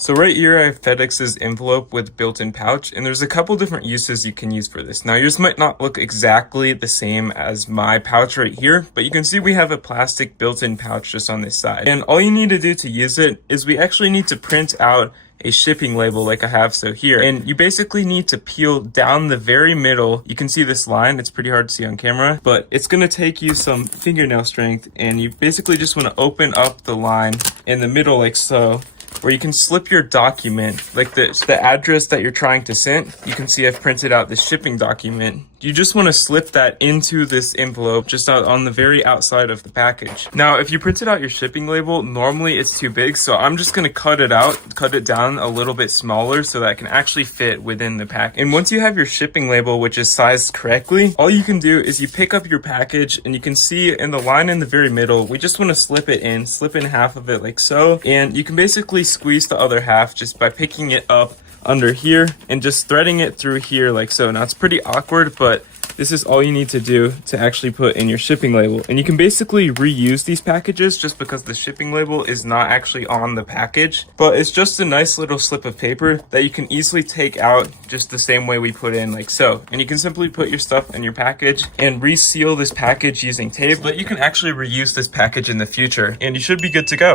So right here I have Fedex's envelope with built-in pouch, and there's a couple different uses you can use for this. Now yours might not look exactly the same as my pouch right here, but you can see we have a plastic built-in pouch just on this side. And all you need to do to use it is we actually need to print out a shipping label like I have so here, and you basically need to peel down the very middle. You can see this line, it's pretty hard to see on camera, but it's going to take you some fingernail strength, and you basically just want to open up the line in the middle like so, where you can slip your document, like the address that you're trying to send. You can see I've printed out the shipping document. You just want to slip that into this envelope just out on the very outside of the package. Now, if you printed out your shipping label, normally it's too big, so I'm just going to cut it down a little bit smaller so that it can actually fit within the package. And once you have your shipping label, which is sized correctly, all you can do is you pick up your package, and you can see in the line in the very middle, we just want to slip in half of it like so, and you can basically squeeze the other half just by picking it up under here and just threading it through here like so. Now it's pretty awkward, but this is all you need to do to actually put in your shipping label. And you can basically reuse these packages just because the shipping label is not actually on the package, but it's just a nice little slip of paper that you can easily take out just the same way we put in like so. And you can simply put your stuff in your package and reseal this package using tape, but you can actually reuse this package in the future and you should be good to go.